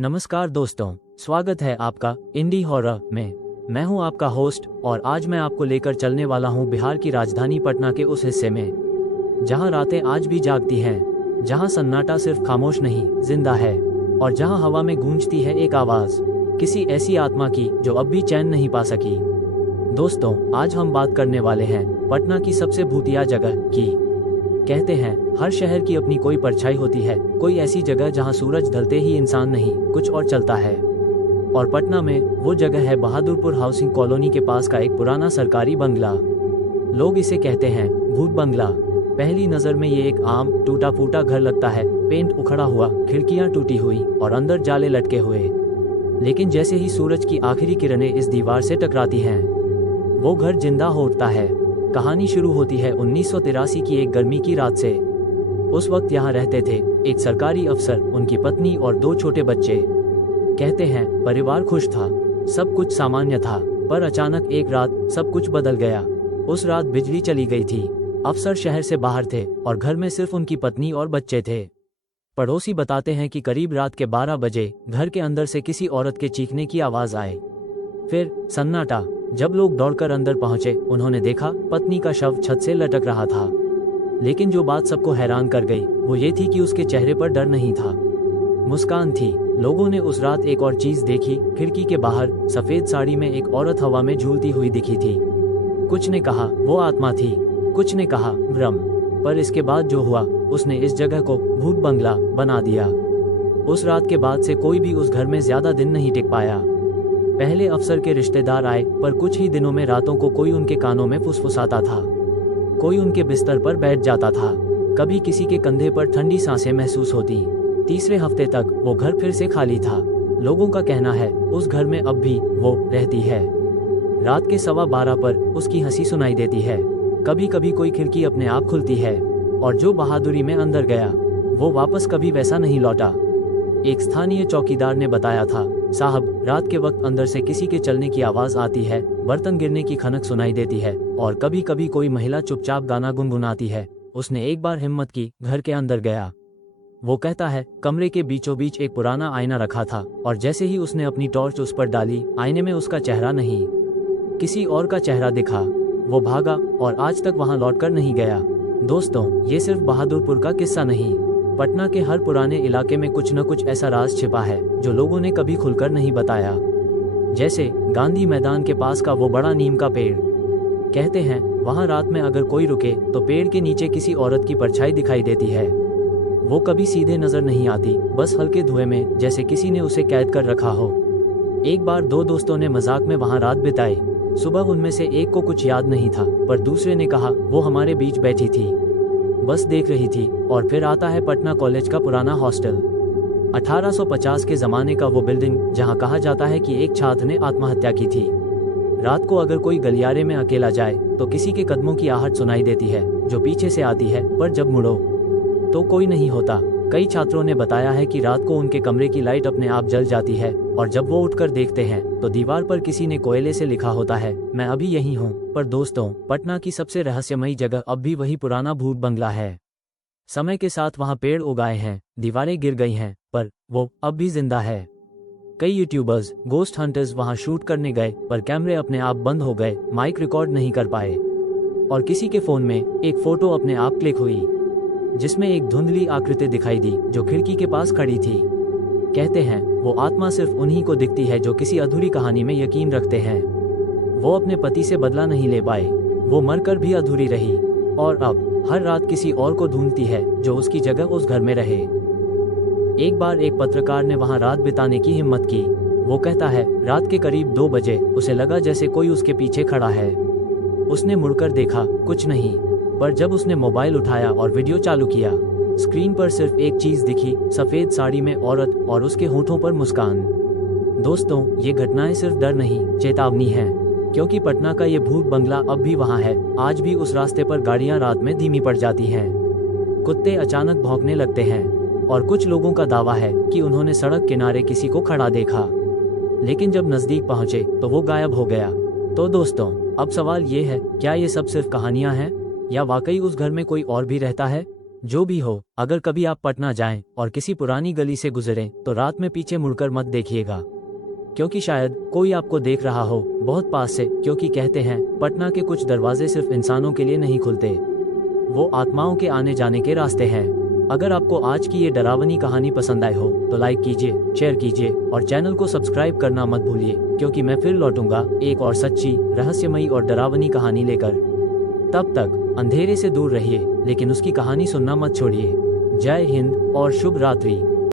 नमस्कार दोस्तों, स्वागत है आपका इंडी हॉरर में। मैं हूं आपका होस्ट और आज मैं आपको लेकर चलने वाला हूं बिहार की राजधानी पटना के उस हिस्से में जहां रातें आज भी जागती हैं, जहां सन्नाटा सिर्फ खामोश नहीं जिंदा है और जहां हवा में गूंजती है एक आवाज, किसी ऐसी आत्मा की जो अब भी चैन नहीं पा सकी। दोस्तों, आज हम बात करने वाले हैं पटना की सबसे भूतिया जगह की। कहते हैं हर शहर की अपनी कोई परछाई होती है, कोई ऐसी जगह जहां सूरज ढलते ही इंसान नहीं कुछ और चलता है। और पटना में वो जगह है बहादुरपुर हाउसिंग कॉलोनी के पास का एक पुराना सरकारी बंगला। लोग इसे कहते हैं भूत बंगला। पहली नजर में ये एक आम टूटा फूटा घर लगता है, पेंट उखड़ा हुआ, खिड़कियां टूटी हुई और अंदर जाले लटके हुए। लेकिन जैसे ही सूरज की आखिरी किरणें इस दीवार से टकराती हैं, वो घर जिंदा हो उठता है। कहानी शुरू होती है 1983 की एक गर्मी की रात से। उस वक्त यहाँ रहते थे एक सरकारी अफसर, उनकी पत्नी और 2 छोटे बच्चे। कहते हैं परिवार खुश था, सब कुछ सामान्य था, पर अचानक एक रात सब कुछ बदल गया। उस रात बिजली चली गई थी। अफसर शहर से बाहर थे और घर में सिर्फ उनकी पत्नी और बच्चे थे। पड़ोसी बताते हैं कि करीब रात के 12 बजे घर के अंदर से किसी औरत के चीखने की आवाज आए। फिर सन्नाटा। जब लोग दौड़कर अंदर पहुंचे, उन्होंने देखा पत्नी का शव छत से लटक रहा था। लेकिन जो बात सबको हैरान कर गई वो ये थी कि उसके चेहरे पर डर नहीं था, मुस्कान थी। लोगों ने उस रात एक और चीज देखी। खिड़की के बाहर सफेद साड़ी में एक औरत हवा में झूलती हुई दिखी थी। कुछ ने कहा वो आत्मा थी, कुछ ने कहा भ्रम। पर इसके बाद जो हुआ, उसने इस जगह को भूत बंगला बना दिया। उस रात के बाद से कोई भी उस घर में ज्यादा दिन नहीं टिक पाया। पहले अफसर के रिश्तेदार आए, पर कुछ ही दिनों में रातों को कोई उनके कानों में फुसफुसाता था, कोई उनके बिस्तर पर बैठ जाता था, कभी किसी के कंधे पर ठंडी सांसें महसूस होती। तीसरे हफ्ते तक वो घर फिर से खाली था। लोगों का कहना है उस घर में अब भी वो रहती है। रात के 12:15 पर उसकी हंसी सुनाई देती है। कभी कभी कोई खिड़की अपने आप खुलती है और जो बहादुरी में अंदर गया वो वापस कभी वैसा नहीं लौटा। एक स्थानीय चौकीदार ने बताया था, साहब, रात के वक्त अंदर से किसी के चलने की आवाज आती है, बर्तन गिरने की खनक सुनाई देती है और कभी कभी कोई महिला चुपचाप गाना गुनगुनाती है। उसने एक बार हिम्मत की, घर के अंदर गया। वो कहता है कमरे के बीचों बीच एक पुराना आईना रखा था और जैसे ही उसने अपनी टॉर्च उस पर डाली, आईने में उसका चेहरा नहीं, किसी और का चेहरा दिखा। वो भागा और आज तक वहां लौटकर नहीं गया। दोस्तों, ये सिर्फ बहादुरपुर का किस्सा नहीं, पटना के हर पुराने इलाके में कुछ न कुछ ऐसा राज छिपा है जो लोगों ने कभी खुलकर नहीं बताया। जैसे गांधी मैदान के पास का वो बड़ा नीम का पेड़। कहते हैं वहां रात में अगर कोई रुके तो पेड़ के नीचे किसी औरत की परछाई दिखाई देती है। वो कभी सीधे नजर नहीं आती, बस हल्के धुएं में, जैसे किसी ने उसे कैद कर रखा हो। एक बार 2 दोस्तों ने मजाक में वहां रात बिताई। सुबह उनमें से एक को कुछ याद नहीं था, पर दूसरे ने कहा वो हमारे बीच बैठी थी, बस देख रही थी। और फिर आता है पटना कॉलेज का पुराना हॉस्टल। 1850 के जमाने का वो बिल्डिंग जहां कहा जाता है कि एक छात्र ने आत्महत्या की थी। रात को अगर कोई गलियारे में अकेला जाए तो किसी के कदमों की आहट सुनाई देती है जो पीछे से आती है, पर जब मुड़ो तो कोई नहीं होता। कई छात्रों ने बताया है कि रात को उनके कमरे की लाइट अपने आप जल जाती है और जब वो उठकर देखते हैं तो दीवार पर किसी ने कोयले से लिखा होता है, मैं अभी यही हूँ। पर दोस्तों, पटना की सबसे रहस्यमयी जगह अब भी वही पुराना भूत बंगला है। समय के साथ वहाँ पेड़ उगाए हैं, दीवारें गिर गई हैं, पर वो अब भी जिंदा है। कई यूट्यूबर्स, गोस्ट हंटर्स वहाँ शूट करने गए, पर कैमरे अपने आप बंद हो गए, माइक रिकॉर्ड नहीं कर पाए। और किसी के फोन में एक फोटो अपने आप क्लिक हुई जिसमें एक धुंधली आकृति दिखाई दी जो खिड़की के पास खड़ी थी। कहते हैं वो आत्मा सिर्फ उन्हीं को दिखती है जो किसी अधूरी कहानी में यकीन रखते हैं। वो अपने पति से बदला नहीं ले पाए, वो मरकर भी अधूरी रही और अब हर रात किसी और को ढूंढती है जो उसकी जगह उस घर में रहे। एक बार एक पत्रकार ने वहां रात बिताने की हिम्मत की। वो कहता है रात के करीब 2 बजे उसे लगा जैसे कोई उसके पीछे खड़ा है। उसने मुड़कर देखा, कुछ नहीं, पर जब उसने मोबाइल उठाया और वीडियो चालू किया, स्क्रीन पर सिर्फ एक चीज दिखी, सफेद साड़ी में औरत और उसके होठों पर मुस्कान। दोस्तों, ये घटनाएं सिर्फ डर नहीं, चेतावनी है, क्योंकि पटना का ये भूत बंगला अब भी वहां है। आज भी उस रास्ते पर गाड़ियां रात में धीमी पड़ जाती हैं, कुत्ते अचानक भौंकने लगते हैं और कुछ लोगों का दावा है कि उन्होंने सड़क किनारे किसी को खड़ा देखा, लेकिन जब नजदीक पहुंचे तो वो गायब हो गया। तो दोस्तों, अब सवाल ये है, क्या ये सब सिर्फ कहानियां हैं या वाकई उस घर में कोई और भी रहता है? जो भी हो, अगर कभी आप पटना जाएं और किसी पुरानी गली से गुजरें तो रात में पीछे मुड़कर मत देखिएगा, क्योंकि शायद कोई आपको देख रहा हो बहुत पास से, क्योंकि कहते हैं पटना के कुछ दरवाजे सिर्फ इंसानों के लिए नहीं खुलते, वो आत्माओं के आने जाने के रास्ते हैं। अगर आपको आज की ये डरावनी कहानी पसंद आई हो तो लाइक कीजिए, शेयर कीजिए और चैनल को सब्सक्राइब करना मत भूलिए, क्योंकि मैं फिर लौटूंगा एक और सच्ची, रहस्यमयी और डरावनी कहानी लेकर। तब तक अंधेरे से दूर रहिए, लेकिन उसकी कहानी सुनना मत छोड़िए। जय हिंद और शुभ रात्रि।